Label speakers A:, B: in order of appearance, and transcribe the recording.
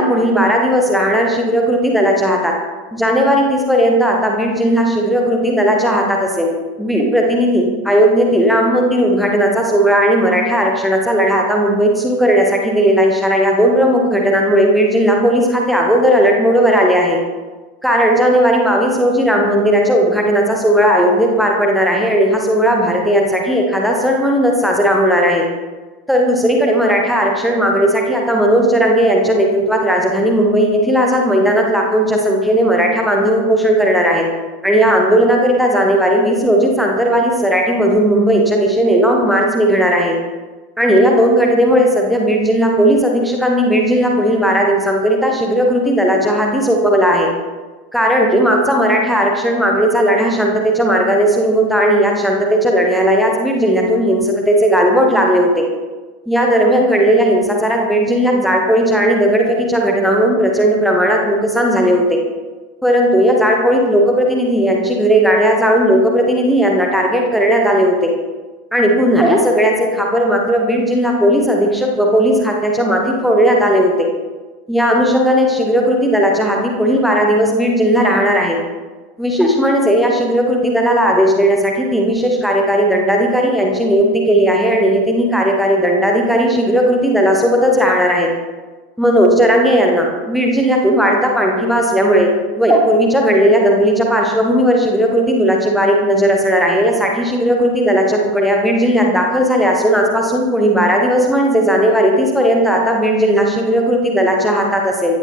A: पुढील बारा दिवस शीघ्र कृती दलाच्या हातात. जानेवारी तीस पर्यंत आता बीड जिल्हा शीघ्र कृती दलाच्या हातात असेल. बीड प्रतिनिधी अयोध्येतील राम मंदिर उद्घाटनाचा सोहळा आणि मराठा आरक्षणाचा लढा आता मुंबईत सुरू करण्यासाठी दिलेला इशारा या दोन प्रमुख घटनांमुळे बीड जिल्हा पोलीस खाते अगोदर अलर्ट मोडवर आले आहे. कारण जानेवारी बावीस रोजी राम मंदिराच्या उद्घाटनाचा सोहळा अयोध्येत पार पडणार आहे आणि हा सोहळा भारतीयांसाठी एखादा सण म्हणूनच साजरा होणार आहे. तर दुसरीकडे मराठा आरक्षण मागणीसाठी आता मनोज जरांगे यांच्या नेतृत्वात राजधानी मुंबई येथील आझाद मैदानात लाखोंच्या संख्येने मराठा बांधव उपोषण करणार आहेत. आणि या आंदोलनाकरिता जानेवारी वीस रोजी आंतरवाली सराटीमधून मुंबईच्या दिशेने लॉंग मार्च निघणार आहे. आणि या दोन घटनेमुळे सध्या बीड जिल्हा पोलीस अधीक्षकांनी बीड जिल्हा पुढील बारा दिवसांकरिता शीघ्र कृती दलाच्या हाती सोपवला आहे. कारण की मागचा मराठा आरक्षण मागणीचा लढा शांततेच्या मार्गाने सुरू होता आणि या शांततेच्या लढ्याला याच बीड जिल्ह्यातून हिंसकतेचे गालबोट लागले होते. या दरम्यान घडलेल्या हिंसाचारात बीड जिल्ह्यात जाळपोळीच्या आणि दगडफेकीच्या घटनांहून प्रचंड प्रमाणात नुकसान झाले होते. परंतु या जाळपोळीत लोकप्रतिनिधी यांची घरे गाड्या जाळून लोकप्रतिनिधी यांना टार्गेट करण्यात आले होते. आणि पुन्हा या सगळ्याचे खापर मात्र बीड जिल्हा पोलीस अधीक्षक व पोलीस खात्याच्या माथी फोडण्यात आले होते. या अनुषंगाने शीघ्र कृती दलाच्या हाती पुढील बारा दिवस बीड जिल्हा राहणार आहे. विशेष म्हणजे या शीघ्र कृती दलाला आदेश देण्यासाठी तीन विशेष कार्यकारी दंडाधिकारी यांची नियुक्ती केली आहे आणि हे तिन्ही कार्यकारी दंडाधिकारी शीघ्र कृती दलासोबतच राहणार आहेत. मनोज चरांगे यांना बीड जिल्ह्यातून वाढता पाणठिबा असल्यामुळे व पूर्वीच्या घडलेल्या दंगलीच्या पार्श्वभूमीवर शीघ्र कृती दलाची बारीक नजर असणार आहे. यासाठी शीघ्र कृती दलाच्या तुकड्या बीड जिल्ह्यात दाखल झाल्या असून आजपासून पुढील बारा दिवस म्हणजे जानेवारी तीस पर्यंत आता बीड जिल्हा शीघ्र कृती दलाच्या हातात असेल.